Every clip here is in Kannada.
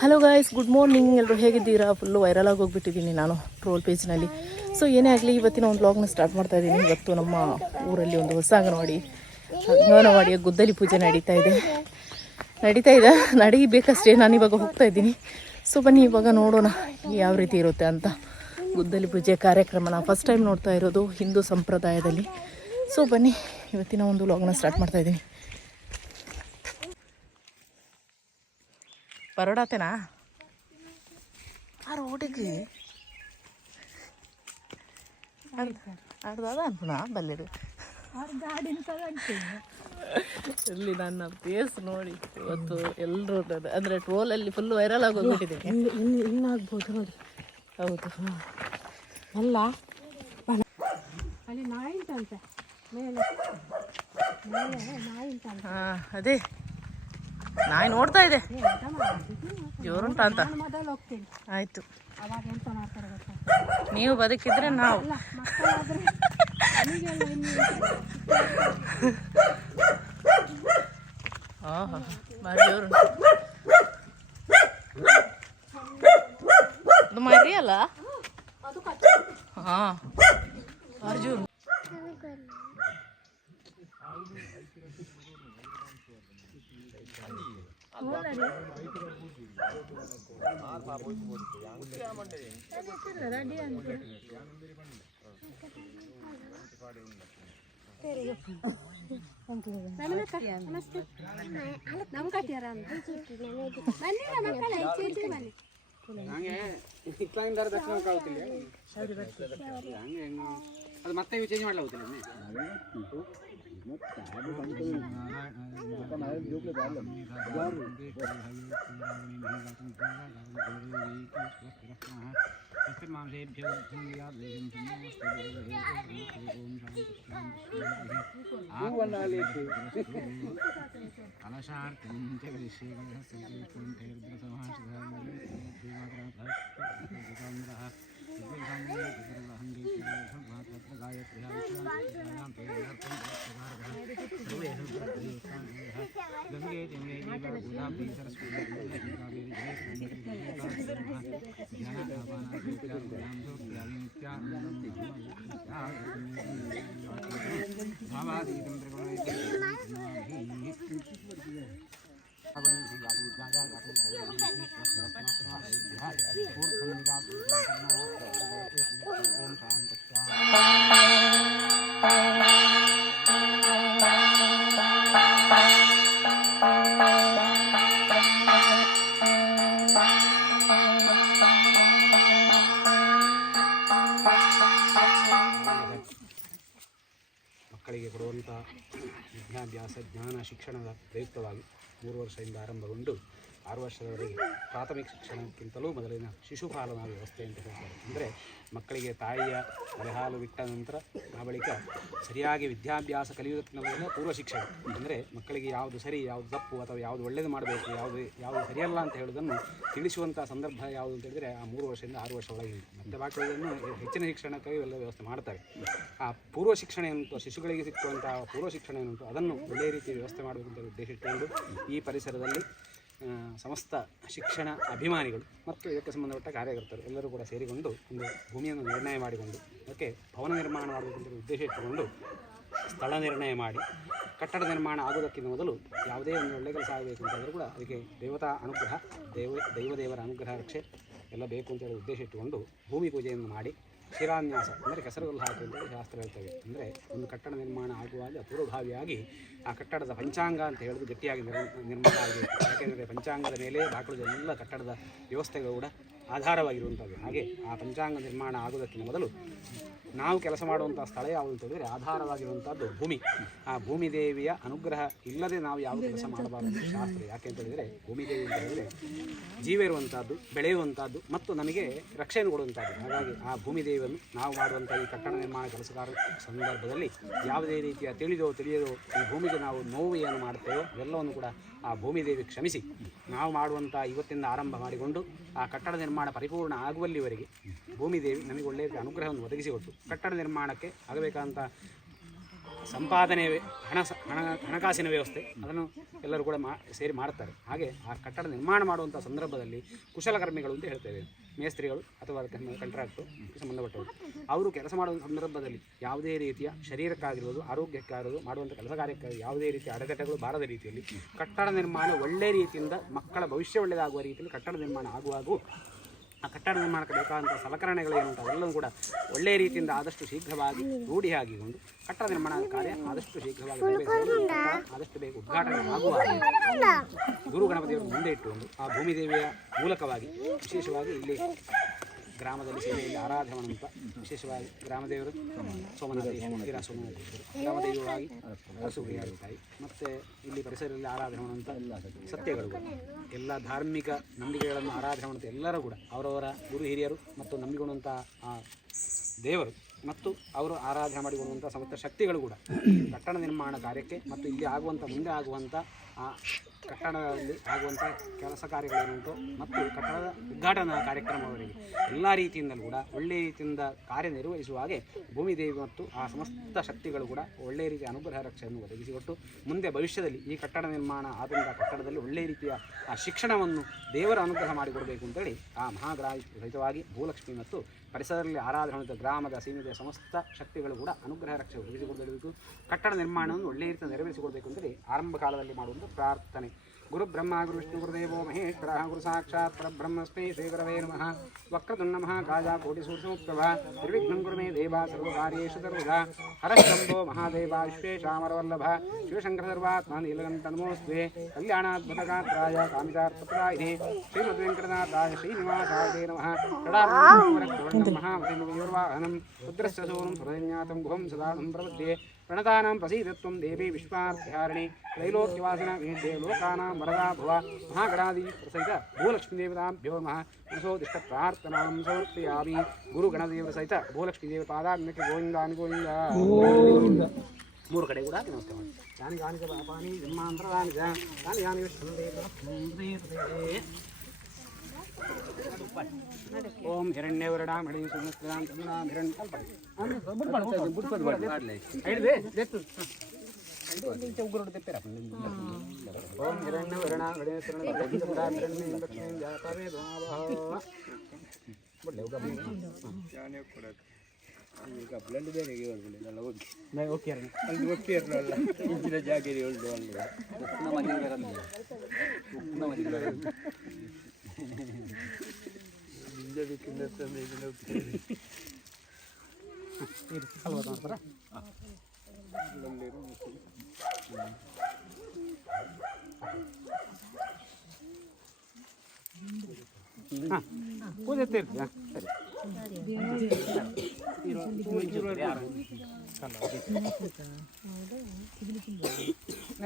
Hello guys, good morning. ಎಲ್ಲರೂ ಹೇಗಿದ್ದೀರಾ? ಫುಲ್ಲು ವೈರಲ್ ಆಗಿ ಹೋಗ್ಬಿಟ್ಟಿದ್ದೀನಿ ನಾನು ಟ್ರೋಲ್ ಪೇಜ್ನಲ್ಲಿ. ಸೊ ಏನೇ ಆಗಲಿ, ಇವತ್ತಿನ ಒಂದು ವ್ಲಾಗ್ನ ಸ್ಟಾರ್ಟ್ ಮಾಡ್ತಾ ಇದ್ದೀನಿ. ಇವತ್ತು ನಮ್ಮ ಊರಲ್ಲಿ ಒಂದು ಹೊಸ ಅಂಗನವಾಡಿಯ ಗುದ್ದಲಿ ಪೂಜೆ ನಡೀಬೇಕಷ್ಟೇ. ನಾನು ಇವಾಗ ಹೋಗ್ತಾ ಇದ್ದೀನಿ. ಸೊ ಬನ್ನಿ ಇವಾಗ ನೋಡೋಣ ಯಾವ ರೀತಿ ಇರುತ್ತೆ ಅಂತ. ಗುದ್ದಲಿ ಪೂಜೆ ಕಾರ್ಯಕ್ರಮನ ಫಸ್ಟ್ ಟೈಮ್ ನೋಡ್ತಾ ಇರೋದು ಹಿಂದೂ ಸಂಪ್ರದಾಯದಲ್ಲಿ. ಸೊ ಬನ್ನಿ ಇವತ್ತಿನ ಒಂದು ವ್ಲಾಗ್ನ ಸ್ಟಾರ್ಟ್ ಮಾಡ್ತಾ ಇದ್ದೀನಿ. ಬರೋಡಾತೇನಾ ಆ ರೋಡಿಗೆ ಅರ್ಧದ ಅನ್ಪುಣ ಬಲ್ಲಿರು ಇಲ್ಲಿ ನನ್ನ ಫೇಸ್ ನೋಡಿ ಇವತ್ತು ಎಲ್ಲರೂ ಅಂದರೆ ಟ್ರೋಲಲ್ಲಿ ಫುಲ್ ವೈರಲ್ ಆಗಿ ಹೋಗ್ಬಿಟ್ಟಿದ್ದೀನಿ. ಇನ್ನಾಗ್ಬೋದು ನೋಡಿ. ಹೌದು ಅಲ್ಲ ಅಲ್ಲಿ ನಾಯಿ ಉಂಟಂತೆ ಮೇಲೆ ನಾಯಿ ಉಂಟಂತೆ. ಹಾಂ ಅದೇ ನಾಯಿ ನೋಡ್ತಾ ಇದೆ ಜೋರುಂಟ ಅಂತ. ಆಯಿತು, ನೀವು ಬದುಕಿದ್ರೆ ನಾವು. ಹಾಂ ಭಾರಿ ಜೋರುಂಟು. ಅದು ಮರಿ ಅಲ್ಲ? ಹಾಂ ಭಾರಿ ಜೋರು. ಅದು ಮತ್ತೆ ಚೇಂಜ್ ಮಾಡಲಾಗುತ್ತಿಲ್ಲ. ಮಕ್ಕಳಿಗೆ ಕೊಡುವಂಥ ವಿದ್ಯಾಭ್ಯಾಸ ಜ್ಞಾನ ಶಿಕ್ಷಣದ ಪ್ರಯುಕ್ತವಾಗಿ 3 ವರ್ಷದಿಂದ ಆರಂಭಗೊಂಡು 6 ವರ್ಷದವರೆಗೆ ಪ್ರಾಥಮಿಕ ಶಿಕ್ಷಣಕ್ಕಿಂತಲೂ ಮೊದಲಿನ ಶಿಶುಪಾಲನಾ ವ್ಯವಸ್ಥೆ ಅಂತ ಹೇಳ್ತಾರೆ. ಅಂದರೆ ಮಕ್ಕಳಿಗೆ ತಾಯಿಯ ಎಲೆಹಾಲು ಬಿಟ್ಟ ನಂತರ ಆ ಬಳಿಕ ಸರಿಯಾಗಿ ವಿದ್ಯಾಭ್ಯಾಸ ಕಲಿಯುವುದಕ್ಕಿಂತ ಮೊದಲ ಪೂರ್ವ ಶಿಕ್ಷಣ. ಅಂದರೆ ಮಕ್ಕಳಿಗೆ ಯಾವುದು ಸರಿ, ಯಾವುದು ತಪ್ಪು, ಅಥವಾ ಯಾವುದು ಒಳ್ಳೆಯದು ಮಾಡಬೇಕು, ಯಾವುದು ಸರಿಯಲ್ಲ ಅಂತ ಹೇಳೋದನ್ನು ತಿಳಿಸುವಂಥ ಸಂದರ್ಭ ಯಾವುದು ಅಂತ ಹೇಳಿದರೆ ಆ 3 ವರ್ಷದಿಂದ 6 ವರ್ಷ ಒಳಗೆ ಮತ್ತು ಬಾಕಿಯನ್ನು ಹೆಚ್ಚಿನ ಶಿಕ್ಷಣಕ್ಕಾಗಿ ಎಲ್ಲ ವ್ಯವಸ್ಥೆ ಮಾಡ್ತಾರೆ. ಆ ಪೂರ್ವ ಶಿಕ್ಷಣ ಏನುಂಟು, ಶಿಶುಗಳಿಗೆ ಸಿಕ್ಕುವಂಥ ಪೂರ್ವ ಶಿಕ್ಷಣ ಏನುಂಟು ಅದನ್ನು ಒಳ್ಳೆಯ ರೀತಿ ವ್ಯವಸ್ಥೆ ಮಾಡಬೇಕಂತ ಉದ್ದೇಶ ಇಟ್ಟುಕೊಂಡು ಈ ಪರಿಸರದಲ್ಲಿ ಸಮಸ್ತ ಶಿಕ್ಷಣ ಅಭಿಮಾನಿಗಳು ಮತ್ತು ಇದಕ್ಕೆ ಸಂಬಂಧಪಟ್ಟ ಕಾರ್ಯಕರ್ತರು ಎಲ್ಲರೂ ಕೂಡ ಸೇರಿಕೊಂಡು ಒಂದು ಭೂಮಿಯನ್ನು ನಿರ್ಣಯ ಮಾಡಿಕೊಂಡು ಅದಕ್ಕೆ ಭವನ ನಿರ್ಮಾಣ ಮಾಡಬೇಕಂತ ಉದ್ದೇಶ ಇಟ್ಟುಕೊಂಡು ಸ್ಥಳ ನಿರ್ಣಯ ಮಾಡಿ ಕಟ್ಟಡ ನಿರ್ಮಾಣ ಆಗುವುದಕ್ಕಿಂತ ಮೊದಲು ಯಾವುದೇ ಒಂದು ಒಳ್ಳೆ ಕೆಲಸ ಆಗಬೇಕು ಅಂತಂದರೂ ಕೂಡ ಅದಕ್ಕೆ ದೇವತಾ ಅನುಗ್ರಹ, ದೈವದೇವರ ಅನುಗ್ರಹ ರಕ್ಷೆ ಎಲ್ಲ ಬೇಕು ಅಂತೇಳಿ ಉದ್ದೇಶ ಇಟ್ಟುಕೊಂಡು ಭೂಮಿ ಪೂಜೆಯನ್ನು ಮಾಡಿ ಶಿರಾನ್ಯಾಸ ಅಂದರೆ ಕೆಸರುಗಲ್ಲು ಹಾಕಿ ಅಂತೇಳಿ ಶಾಸ್ತ್ರ ಹೇಳ್ತೇವೆ. ಅಂದರೆ ಒಂದು ಕಟ್ಟಡ ನಿರ್ಮಾಣ ಆಗುವಾಗ ಪೂರ್ವಭಾವಿಯಾಗಿ ಆ ಕಟ್ಟಡದ ಪಂಚಾಂಗ ಅಂತ ಹೇಳೋದು ಗಟ್ಟಿಯಾಗಿ ನಿರ್ಮಾಣ ಆಗಬೇಕು. ಯಾಕೆಂದರೆ ಪಂಚಾಂಗದ ಮೇಲೆ ದಾಖಲಿದ ಎಲ್ಲ ಕಟ್ಟಡದ ವ್ಯವಸ್ಥೆಗಳು ಕೂಡ ಆಧಾರವಾಗಿರುವಂಥದ್ದು. ಹಾಗೆ ಆ ಪಂಚಾಂಗ ನಿರ್ಮಾಣ ಆಗುವುದಕ್ಕಿಂತ ಮೊದಲು ನಾವು ಕೆಲಸ ಮಾಡುವಂಥ ಸ್ಥಳ ಯಾವುದು ಅಂತ ಹೇಳಿದರೆ ಆಧಾರವಾಗಿರುವಂಥದ್ದು ಭೂಮಿ. ಆ ಭೂಮಿದೇವಿಯ ಅನುಗ್ರಹ ಇಲ್ಲದೆ ನಾವು ಯಾವ ಕೆಲಸ ಮಾಡಬಾರದು ಶಾಸ್ತ್ರ. ಯಾಕೆ ಅಂತ ಹೇಳಿದರೆ ಭೂಮಿದೇವಿ ಅಂತ ಹೇಳಿದರೆ ಜೀವ ಇರುವಂಥದ್ದು, ಬೆಳೆಯುವಂಥದ್ದು ಮತ್ತು ನಮಗೆ ರಕ್ಷಣೆ ಕೊಡುವಂಥದ್ದು. ಹಾಗಾಗಿ ಆ ಭೂಮಿದೇವಿಯನ್ನು ನಾವು ಮಾಡುವಂಥ ಈ ಕಟ್ಟಡ ನಿರ್ಮಾಣ ಕೆಲಸಗಾರ ಸಂದರ್ಭದಲ್ಲಿ ಯಾವುದೇ ರೀತಿಯ ತಿಳಿಯದೋ ಈ ಭೂಮಿಗೆ ನಾವು ನೋವು ಏನು ಮಾಡ್ತೇವೋ ಎಲ್ಲವನ್ನು ಕೂಡ ಆ ಭೂಮಿದೇವಿ ಕ್ಷಮಿಸಿ ನಾವು ಮಾಡುವಂಥ ಇವತ್ತಿಂದ ಆರಂಭ ಮಾಡಿಕೊಂಡು ಆ ಕಟ್ಟಡ ನಿರ್ಮಾಣ ಪರಿಪೂರ್ಣ ಆಗುವಲ್ಲಿವರೆಗೆ ಭೂಮಿದೇವಿ ನಮಗೆ ಒಳ್ಳೆಯ ಅನುಗ್ರಹವನ್ನು ಒದಗಿಸಿಕೊಟ್ಟು ಕಟ್ಟಡ ನಿರ್ಮಾಣಕ್ಕೆ ಆಗಬೇಕಂತ ಸಂಪಾದನೆ ಹಣಕಾಸಿನ ವ್ಯವಸ್ಥೆ ಅದನ್ನು ಎಲ್ಲರೂ ಕೂಡ ಸೇರಿ ಮಾಡ್ತಾರೆ. ಹಾಗೆ ಆ ಕಟ್ಟಡ ನಿರ್ಮಾಣ ಮಾಡುವಂಥ ಸಂದರ್ಭದಲ್ಲಿ ಕುಶಲಕರ್ಮಿಗಳು ಅಂತ ಹೇಳ್ತೇವೆ, ಮೇಸ್ತ್ರಿಗಳು ಅಥವಾ ಕಾಂಟ್ರಾಕ್ಟು ಸಂಬಂಧಪಟ್ಟವರು, ಅವರು ಕೆಲಸ ಮಾಡುವ ಸಂದರ್ಭದಲ್ಲಿ ಯಾವುದೇ ರೀತಿಯ ಶರೀರಕ್ಕಾಗಿರ್ಬೋದು, ಆರೋಗ್ಯಕ್ಕಾಗಿರ್ಬೋದು, ಮಾಡುವಂಥ ಕೆಲಸ ಕಾರ್ಯಕ್ಕಾಗಿ ಯಾವುದೇ ರೀತಿಯ ಅಡೆತಡೆಗಳು ಬಾರದ ರೀತಿಯಲ್ಲಿ ಕಟ್ಟಡ ನಿರ್ಮಾಣ ಒಳ್ಳೆಯ ರೀತಿಯಿಂದ ಮಕ್ಕಳ ಭವಿಷ್ಯ ಒಳ್ಳೆಯದಾಗುವ ರೀತಿಯಲ್ಲಿ ಕಟ್ಟಡ ನಿರ್ಮಾಣ ಆಗುವಾಗೂ ಆ ಕಟ್ಟಡ ನಿರ್ಮಾಣಕ್ಕೆ ಬೇಕಾದಂಥ ಸಲಕರಣೆಗಳೇನು ಅಂತ ಅವೆಲ್ಲವೂ ಕೂಡ ಒಳ್ಳೆಯ ರೀತಿಯಿಂದ ಆದಷ್ಟು ಶೀಘ್ರವಾಗಿ ರೂಢಿಯಾಗಿಕೊಂಡು ಕಟ್ಟಡ ನಿರ್ಮಾಣ ಕಾರ್ಯ ಆದಷ್ಟು ಶೀಘ್ರವಾಗಿ ಆದಷ್ಟು ಬೇಗ ಉದ್ಘಾಟನೆ ಆಗುವ ಗುರು ಗಣಪತಿಯವರು ಮುಂದೆ ಇಟ್ಟುಕೊಂಡು ಆ ಭೂಮಿದೇವಿಯ ಮೂಲಕವಾಗಿ ವಿಶೇಷವಾಗಿ ಇಲ್ಲಿ ಗ್ರಾಮದಲ್ಲಿ ಸೇನೆಯಲ್ಲಿ ಆರಾಧನೆವಂತ ವಿಶೇಷವಾಗಿ ಗ್ರಾಮದೇವರು ಸೋಮನಾಥೇಶ್ವರ ಸೋಮನಾಥೇಶ್ವರ ಗ್ರಾಮದೇವಿಯಾಗಿ ಅರಸುತಾಯಿ ಮತ್ತು ಇಲ್ಲಿ ಪರಿಸರದಲ್ಲಿ ಆರಾಧನೆವಂತ ಸತ್ಯಗಳು ಎಲ್ಲ ಧಾರ್ಮಿಕ ನಂಬಿಕೆಗಳನ್ನು ಆರಾಧನೆವಂತ ಎಲ್ಲರೂ ಕೂಡ ಅವರವರ ಗುರು ಹಿರಿಯರು ಮತ್ತು ನಂಬಿಕೊಳ್ಳುವಂಥ ಆ ದೇವರು ಮತ್ತು ಅವರು ಆರಾಧನೆ ಮಾಡಿಕೊಳ್ಳುವಂಥ ಸಮಸ್ತ ಶಕ್ತಿಗಳು ಕೂಡ ಕಟ್ಟಡ ನಿರ್ಮಾಣ ಕಾರ್ಯಕ್ಕೆ ಮತ್ತು ಇಲ್ಲಿ ಆಗುವಂಥ ಮುಂದೆ ಆಗುವಂಥ ಆ ಕಟ್ಟಡದಲ್ಲಿ ಆಗುವಂಥ ಕೆಲಸ ಕಾರ್ಯಗಳೇನುಂಟು ಮತ್ತು ಕಟ್ಟಡದ ಉದ್ಘಾಟನಾ ಕಾರ್ಯಕ್ರಮವರೆಗೆ ಎಲ್ಲ ರೀತಿಯಿಂದಲೂ ಕೂಡ ಒಳ್ಳೆಯ ರೀತಿಯಿಂದ ಕಾರ್ಯನಿರ್ವಹಿಸುವ ಹಾಗೆ ಭೂಮಿದೇವಿ ಮತ್ತು ಆ ಸಮಸ್ತ ಶಕ್ತಿಗಳು ಕೂಡ ಒಳ್ಳೆಯ ರೀತಿಯ ಅನುಗ್ರಹ ರಕ್ಷೆಯನ್ನು ಒದಗಿಸಿಕೊಟ್ಟು ಮುಂದೆ ಭವಿಷ್ಯದಲ್ಲಿ ಈ ಕಟ್ಟಡ ನಿರ್ಮಾಣ ಆದಂಥ ಕಟ್ಟಡದಲ್ಲಿ ಒಳ್ಳೆಯ ರೀತಿಯ ಆ ಶಿಕ್ಷಣವನ್ನು ದೇವರ ಅನುಗ್ರಹ ಮಾಡಿಕೊಡಬೇಕು ಅಂತೇಳಿ ಆ ಮಹಾಗ್ರಹ ಸಹಿತವಾಗಿ ಭೂಲಕ್ಷ್ಮಿ ಮತ್ತು ಪರಿಸರದಲ್ಲಿ ಆರಾಧನೆ ಗ್ರಾಮದ ಸೀಮಿತ ಸಮಸ್ತ ಶಕ್ತಿಗಳು ಕೂಡ ಅನುಗ್ರಹ ರಕ್ಷೆ ಒದಗಿಸಿಕೊಡಬೇಕು, ಕಟ್ಟಡ ನಿರ್ಮಾಣವನ್ನು ಒಳ್ಳೆಯ ರೀತಿಯಲ್ಲಿ ನೆರವೇರಿಸಿಕೊಡಬೇಕು ಅಂತೇಳಿ ಆರಂಭ ಕಾಲದಲ್ಲಿ ಮಾಡುವಂಥ ಪ್ರಾರ್ಥನೆ. ಗುರು ಬ್ರಹ್ಮ ಗುರು ವಿಷ್ಣು ಗುರುದೇವೋ ಮಹೇಶ್ವರ ಗುರು ಸಾಕ್ಷಾತ್ ಪರಬ್ರಹ್ಮಸ್ಮೈ ಶ್ರೀ ಗುರವೇ ನಮಃ. ವಕ್ರತುಂಡ ಮಹಾಕಾಯ ಕೋಟಿ ಸೂರ್ಯಸಮಪ್ರಭಾ ನಿರ್ವಿಘ್ನಂ ಕುರು ಮೇ ದೇವ ಸರ್ವಕಾರ್ಯೇಷು ಸರ್ವದಾ. ಹರಶಂಭೋ ಮಹಾದೇವ ವಿಶ್ವೇಶಾಮರವಲ್ಲಭ ಶಿವಶಂಕರ ಸರ್ವಾತ್ಮ ನೀಲಕಂಠನಮೋಸ್ತುತೆ. ಕಲ್ಯಾಣಾದ್ಭುತಗಾತ್ರಾಯ ಕಾಮಿತಾರ್ಥಪ್ರದಾಯಿನೇ ಶ್ರೀಮದ್ವೆಂಕಟನಾಥಾಯ ಶ್ರೀನಿವಾಸಾಯ ನಮಃ. ಮಹಾಮಹಿಮಯೂರ್ವಾಹನಂ ರುದ್ರಸ್ಯ ಸೋನಂ ಸುರಧನ್ಯಾತಂ ಗುಹಂ ಸದಾನಂ ಪ್ರಪದ್ಯೆ. ಪ್ರಣತಾನಾಂ ಪ್ರಸೀದತ್ವಂ ದೇವಿ ವಿಶ್ವಾರ್ಥಹಾರಿಣಿ ತ್ರೈಲೋಕ್ಯವಾಸಿನ ವೇದ್ಯೆ ಲೋಕಾನಾಂ ವರದಾ ಭುವ. ಮಹಾಗಣಾದಿ ಪ್ರಸಹಿತ ಭೂಲಕ್ಷ್ಮೀ ದೇವತಾಭ್ಯೋ ನಮಃ. ಮನಸೋದಿಷ್ಟ ಪ್ರಾರ್ಥನಾಂ ಸಮರ್ಪಯಾಮಿ. ಗುರು ಗಣದೇವರ ಸಹಿತ ಭೂಲಕ್ಷ್ಮೀ ದೇವರ ಪಾದಾಜ್ಞಕ್ಕೆ ಗೋವಿಂದಾನಿ ಗೋವಿಂದ. ಮೂರು ಕಡೆ ಕೂಡ ನಮಸ್ಕಾರ ಮಾಡಿ. ಯಾನಿ ಗಾನಿ ಪಾಪಾನಿ ಜನ್ಮಾಂತರಾನಿ ಯಾನಿ ಯಾನಿ ಓಂ ಹಿರಣ್ಯವರಣಾಂ ಹಿಡಿ ಸುಮಸ್ತ್ರಾಂ ತಮನಾಂ ಹಿರಣ್ಯ ಓಂ ಹಿರಣ್ಯವರಣಾಂ ಹಿಡಿ ಸುಮಸ್ತ್ರಾಂ ಹಿರಣ್ಯ ಲಕ್ಷ್ಮೀ ಜಾತವೇ ದ್ವಾವಹ ಬಡ್ಲೆ ಹೋಗ ಈಗ ಬ್ಲಡ್ ಬೇರೆ ಹೋಗ್ಬಿಡಲ್ಲ ಹೋಗಿ ನಾ ಓಕೆ ಅಲ್ಲಿ ಓಕೆ ಇರಲ್ಲ ಇಂಚಿನ ಜಾಗೇರಿ ಹೊಳ್ಳು ಅಲ್ಲಿ ಉಪ್ಪನ ಮನೆ ಬರಲ್ಲ ಉಪ್ಪನ ಮನೆ ಬರಲ್ಲ ಬಿಂದೆಕ್ಕಿಂದ ತಂದೆ ಇದನ್ನ ಹೋಗ್ತೀವಿ ಹಲ್ವಾ ಮಾಡ್ತಾರ ಹಾಂ ಪೂಜೆ ಇರ್ತೀಯ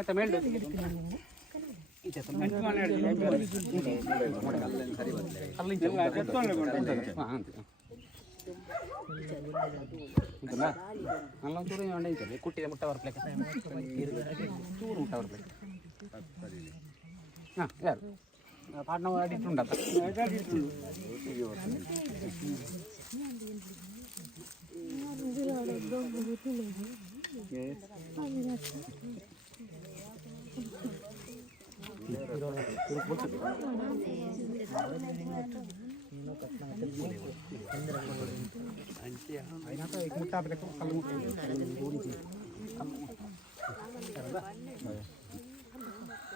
ಸರಿ ಮೇಲ್ ನಲ್ಲೊಂಚೂರು ಉಂಟೆ ಕುಟ್ಟಿದ ಮುಟ್ಟ ಬರ್ಪ್ಲೇಕ ಚೂರು ಮುಟ್ಟ ಬರ್ಪ್ಲೇಕ ಹಾಂ ಯಾರು ಪಾಟ್ನ ಅಡಿಟ್ಟುಂಟ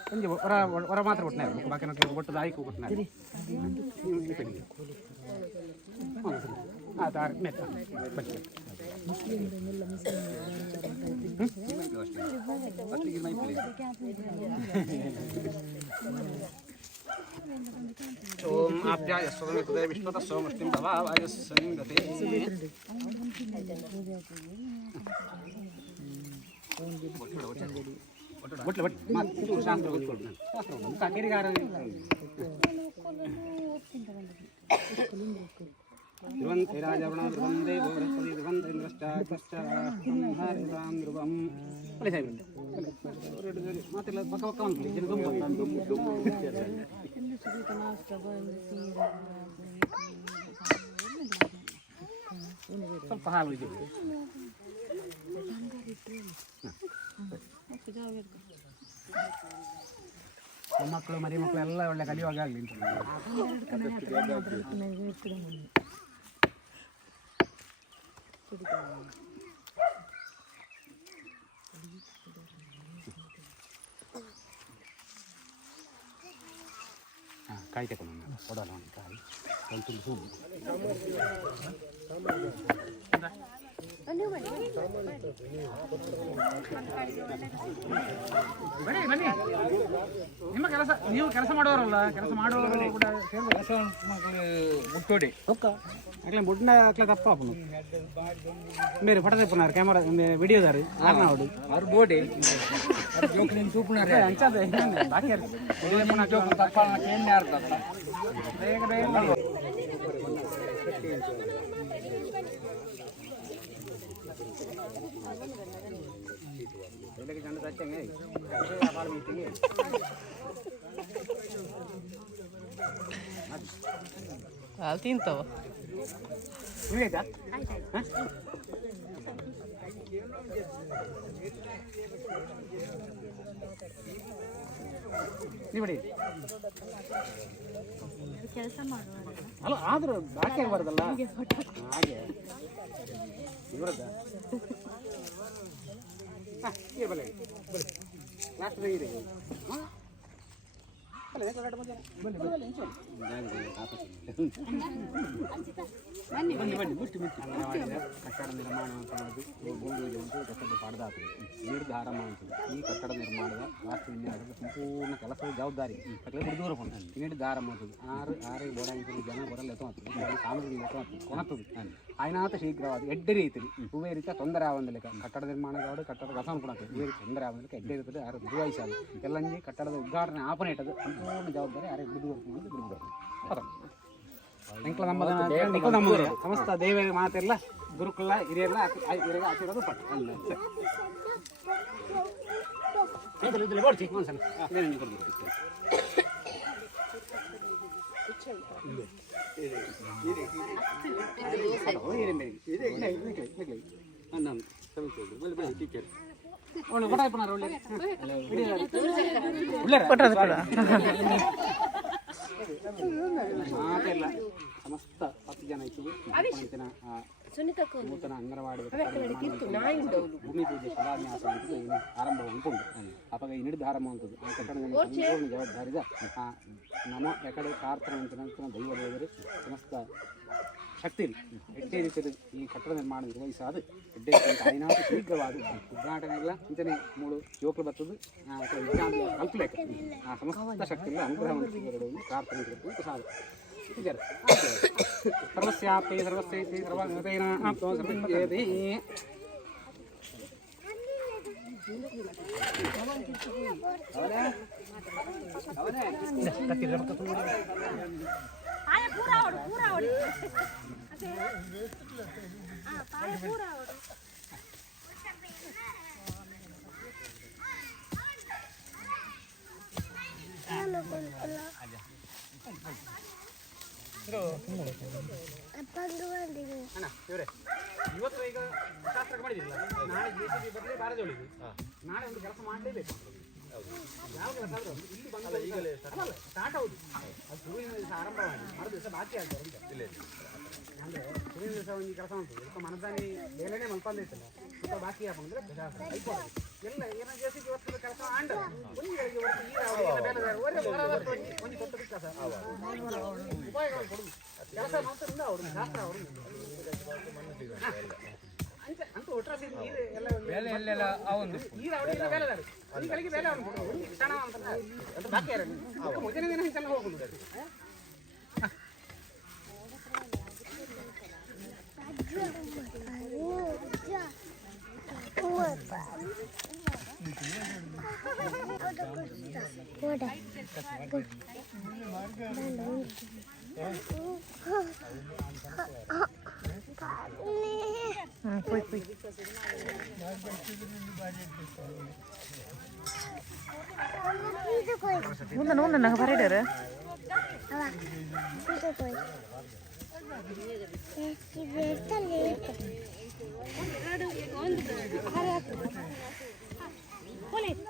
கொஞ்சம் வர மாத்திரம் கொட்டினாரு பாக்கி எனக்கு ஒட்டு ஆய்க்கு கொட்டினாரு ಓಂ ಆಪ್ಯಾಯ ಸ್ವತಂತ್ರ ವಿಶ್ವತ ಸೋಮಷ್ಟಿಂ ಭವಾಯ ಸಂಗತೆ ಒಟ್ಟು ಇದು ಶಾಸ್ತ್ರ ಓದ್ಕೊಳ್ಬೇಕು ಶಾಸ್ತ್ರ ಕೇರಿಗಾರ ರಾಜವಣ ಧ್ರುವಂದೇ ಗೋರಸ್ಪತಿ ಧ್ರುವಂತ ಇಂದ್ರಶ್ಚಾಂ ಧ್ರುವಂ ಒಳ್ಳೆ ಸಾಹೇಬ್ ಮಾತೆಲ್ಲ ಪಕ್ಕ ಪಕ್ಕ ಒಂದು ಸ್ವಲ್ಪ ಹಾಲು ಇದೆ ಮಕ್ಕಳು ಮರಿ ಮಕ್ಕಳು ಎಲ್ಲ ಒಳ್ಳೆ ಕಲಿಯುವಾಗ ಆಗಲಿ ಅಂತ. ಹಾಂ ಕಾಯಿ ತಗೊಂಡು ಕೊಡೋಲ್ಲ ಒಂದು ಕಾಯಿ ಒಂದು ಸೂಜಿ. ಬನ್ನಿ ಬನ್ನಿ, ನಿಮ್ಮ ಕೆಲಸ ನೀವು ಕೆಲಸ ಮಾಡುವವರಲ್ಲ, ಕೆಲಸ ಮಾಡುವವರು ಕೂಡ ಮುಟ್ಟೋಡಿ ಅಕ್ಲೆ ಮುಡ್ನ ಅಕ್ಲೆ ತಪ್ಪ ಮೇರೆ ಫೋಟೋ ತೆಪ್ಪನಾರು ಕ್ಯಾಮರಾ ವಿಡಿಯೋದಾರು ಆರ್ನಾಡು ಅವ್ರು ಬೋಡಿ ಜೋಕ್ಲಿನ ತೂಪುನಾರೆ ಅಂಚದೆ ಬಾಕಿ ಜೋಕ್ ತಪ್ಪ ಕೇಂದ್ರ ಅರ್ಥ ಬೆಳಗ್ಗೆ ಗಂಡ ಸಚ್ಚಂಗೆ ಭಾಳ ಮೀಟಿಂಗೆ ಹಾಲು ತಿಂತಾವ. ನೀವಾಯ್ತಾ ನೀವು ಬಿಡಿ ಅಲ್ಲ ಆದರೂ ಬಾಕಿ ಆಗಬಾರ್ದಲ್ಲ ಹಾಗೆ ಇವರದ್ದ ಹಾಂ ಬಲೆ ಬಲೆ ಲಾಸ್ಟ್ ಇದೆ ಕಟ್ಟಡ ನಿರ್ಮಾಣ ಅಂತ ಮಾಡೋದು ಭೂಮಿಗೆ ಉಂಟು ಕಟ್ಟಡ ಪಡೆದಾಗ್ತದೆ ನಿರ್ಧಾರ ಮಾಡ್ತದೆ. ಈ ಕಟ್ಟಡ ನಿರ್ಮಾಣದ ವಾಸ್ತು ವಿನ್ಯಾಸದ ಸಂಪೂರ್ಣ ಕೆಲಸದ ಜವಾಬ್ದಾರಿ ಕಟ್ಟಡ ದೂರ ಬಂತು ನಿರ್ಧಾರ ಮಾಡ್ತದೆ. ಆರು ಬೋಡಾಂಗಿ ಜನ ಬರಲ್ಲ ಎತ್ತುವಂಥದ್ದು ಸಾಮಗ್ರಿ ಎತ್ತುವಂಥದ್ದು ಕೊಣತದ್ದು ಆಯ್ನಾತ ಶೀಘ್ರವಾದ ಎಡ್ಡೆ ರೀತಿಯಲ್ಲಿ ಹೂವೇ ರೀತಿಯ ತೊಂದರೆ ಆವಂದಿಲ್ಲ. ಕಟ್ಟಡ ನಿರ್ಮಾಣದವರು ಕಟ್ಟಡ ರಸವನ್ನು ಕೂಡ ಹೂವೇ ರೀತಿ ತೊಂದರೆ ಆವಂದಿಲ್ಲ ಎಡ್ಡೆ ಇರ್ತದೆ. ಯಾರು ನಿರ್ವಹಿಸಲ್ಲ ಎಲ್ಲಂಜಿ ಕಟ್ಟಡದ ಉದ್ಘಾಟನೆ ಆಪನೆ ಇಟ್ಟದು ಸಂಪೂರ್ಣ ಜವಾಬ್ದಾರಿ ಯಾರೇ ಬಿಡುಗಡೆ ಸಮಸ್ತ ದೇವ ಮಾತೆಲ್ಲ ಗುರುಕುಲ ಹಿರಿಯೆಲ್ಲ ಹಿರಿಯರಿಗೆ ಹಾಕಿರೋದು ಪಟ್ಟು ಕೊಡ್ತಿ ಒಂದ್ಸಲ ಮಾತೆಲ್ಲ ಸಮಸ್ತ 10 ಜನ ಇತ್ತು. ನೂತನ ಅಂಗನವಾಡಿ ಭೂಮಿ ಪೂಜೆ ಶಿಲಾನ್ಯಾಸ ಆರಂಭ ಉಂಟುಂಟು ಅಪಗ ಈ ನಿರ್ಧಾರ ಮಾಡುತ್ತದೆ. ಆ ಕಟ್ಟಡದಲ್ಲಿ ಸಂಪೂರ್ಣ ಜವಾಬ್ದಾರಿದ ನಮ್ಮ ಎಕಡೆ ಪ್ರಾರ್ಥನೆ ದೈವದೇವರು ಸಮಸ್ತ ಶಕ್ತಿ ಎಡ್ಡೆ ರೀತಿಯಲ್ಲಿ ಈ ಕಟ್ಟಡ ನಿರ್ಮಾಣ ನಿರ್ವಹಿಸಾದ ಎಡ್ಡೆ ಐನಾರು ಶೀಘ್ರವಾದ ಉದ್ಘಾಟನೆ ಇಲ್ಲ ಇಂತನೇ 3 ಜೋಕ್ಲು ಬರ್ತದೆ ವಿಜ್ಞಾನ ಕಲ್ಪಲೇಖ ಆ ಸಮಸ್ತ ಶಕ್ತಿಯಿಂದ ಅನುಗ್ರಹವನ್ನು ಪ್ರಾರ್ಥನೆ ಸಾಧ ಸರ್ವಸ್ಯಾಪಿ ಸರ್ವಸ್ಯೈತಿ ಸರ್ವದೇನ ಆಪ್ತೋ ಸರ್ವಜ್ಞೇತಿ ಅಣ್ಣ ಇವರೇ ಇವತ್ತು ಈಗ ಶಾಸ್ತ್ರ ಮಾಡಿದಿಲ್ಲ, ನಾಳೆ JCB ಬರಲಿ ಬಾರದೊಳಗೆ ನಾಳೆ ಒಂದು ಕೆಲಸ ಮಾಡಲೇಬೇಕು. ಯಾವ ಕೆಲಸ ಆದರೂ ಇಲ್ಲಿ ಬಂದ ಈಗಲೇ ಸ್ಟಾರ್ಟ್ ಹೌದು ಅದು ಶುರುವಿನ ದಿವಸ ಆರಂಭ ಮಾಡಿ ಮರು ದಿವಸ ಬಾಕಿ ಆಗ್ತದೆ ಅಂತ ಅಂದರೆ ಶುರುವಿನ ದಿವಸ ಒಂದು ಕೆಲಸ ಉಂಟು ಸ್ವಲ್ಪ ಮನದಾನಿ ಬೇಲೆನೇ ಮಲ್ಪಂದಿರ್ತಲ್ಲ ಸ್ವಲ್ಪ ಬಾಕಿ ಹಾಕೊಂಡ್ರೆ ಐಕೋದು ಎಲ್ಲ ಏನೋ JCB ವರ್ಷದ ಕೆಲಸ ಆಂಡ ಒಂದು ಗಳಿಗೆ ಒಂದು ಕೊಟ್ಟು ಕೆಲಸ ಉಪಾಯಗಳು ಕೊಡುದು ಕೆಲಸ ಮಾಡ್ತಾರಿಂದ ಅವರು ಶಾಸ್ತ್ರ ಅವರು ಅಂತೂ ಒಟ್ರಾಸಿ ನೀರು ಎಲ್ಲ ನೀರು ಅವಳಿಗೆಲ್ಲ ಬೇಲೆದಾರು ಅದಿಗಳಿಗೆ ಬೇಲೆ ಅವನು ಕೊಡು ಒಂದು ಕ್ಷಣ ಅಂತ ಬಾಕಿ ಯಾರು ಮೊದಲನೇ ದಿನ ಹಿಂಗೆಲ್ಲ ಹೋಗುದು ಮುಂದೆ ನಂಗೆ ಬರೀಡಾರ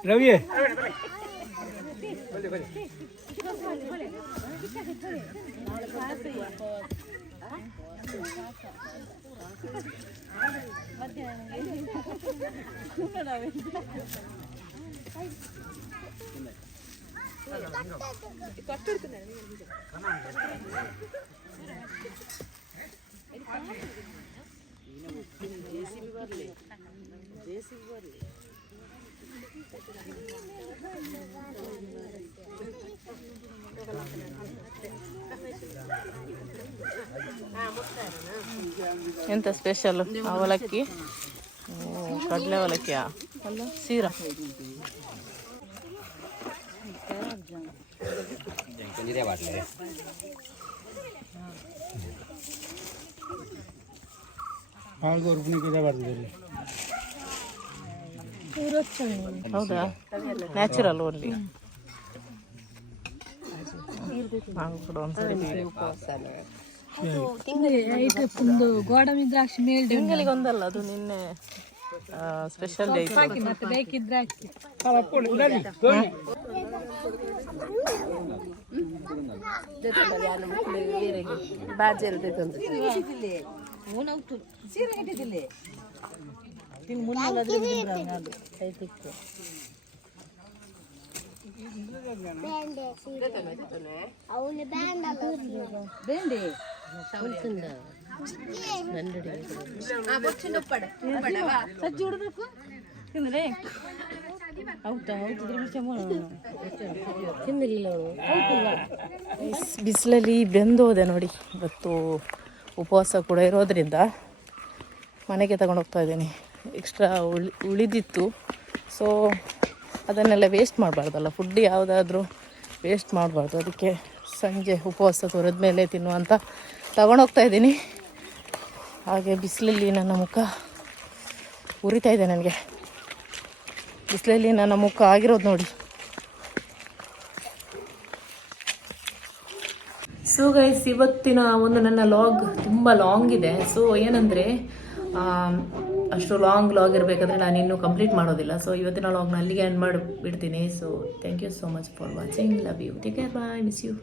ರವಿ ಎಂತ ಸ್ಪೆಷಲ್ ಅವಲಕ್ಕಿ? ಕಡಲೆ ಅವಲಕ್ಕಿಯಾ ಅಲ್ಲ ಸೀರಾ? ಹೌದಾ? Natural only. ನಾನು ಕೂಡ ಒಂದ್ಸರಿ ಗೋಡಂಬಿ ದ್ರಾಕ್ಷಿ ಮೇಲೆ ತಿಂಗಳಿಗೆ ಒಂದಲ್ಲ, ಅದು ನಿನ್ನೆ ಸ್ಪೆಷಲ್ ಡೇ. ಮತ್ತೆ ಬೇಕಿದ್ರೆ ಹಾಕಿ. ಬಿಸಿಲಲ್ಲಿ ಬೆಂದೋದೆ ನೋಡಿ. ಇವತ್ತು ಉಪವಾಸ ಕೂಡ ಇರೋದ್ರಿಂದ ಮನೆಗೆ ತಗೊಂಡು ಹೋಗ್ತಾ ಇದ್ದೀನಿ. ಎಕ್ಸ್ಟ್ರಾ ಉಳಿದಿತ್ತು, ಸೊ ಅದನ್ನೆಲ್ಲ ವೇಸ್ಟ್ ಮಾಡಬಾರ್ದಲ್ಲ. ಫುಡ್ ಯಾವುದಾದ್ರೂ ವೇಸ್ಟ್ ಮಾಡಬಾರ್ದು. ಅದಕ್ಕೆ ಸಂಜೆ ಉಪವಾಸ ತೊರೆದ ಮೇಲೆ ತಿನ್ನುವಂತ ತಗೊಂಡೋಗ್ತಾ ಇದ್ದೀನಿ. ಹಾಗೆ ಬಿಸಿಲಲ್ಲಿ ನನ್ನ ಮುಖ ಉರಿತಾ ಇದೆ. ನನಗೆ ಬಿಸಿಲಲ್ಲಿ ನನ್ನ ಮುಖ ಆಗಿರೋದು ನೋಡಿ. ಸೊ ಗೈಸ್, ಇವತ್ತಿನ ಒಂದು ನನ್ನ ಲಾಗ್ ತುಂಬ ಲಾಂಗ್ ಇದೆ. ಸೊ ಏನಂದರೆ ಅಷ್ಟು ಲಾಂಗ್ ಲಾಗ್ ಇರಬೇಕಾದ್ರೆ ನಾನು ಇನ್ನೂ ಕಂಪ್ಲೀಟ್ ಮಾಡೋದಿಲ್ಲ. ಸೊ ಇವತ್ತಿನ ಲಾಗ್ನ ಅಲ್ಲಿಗೆ ಎಂಡ್ ಮಾಡಿ ಬಿಡ್ತೀನಿ. So thank you so much for watching. Love you. Take care. Bye. Miss you.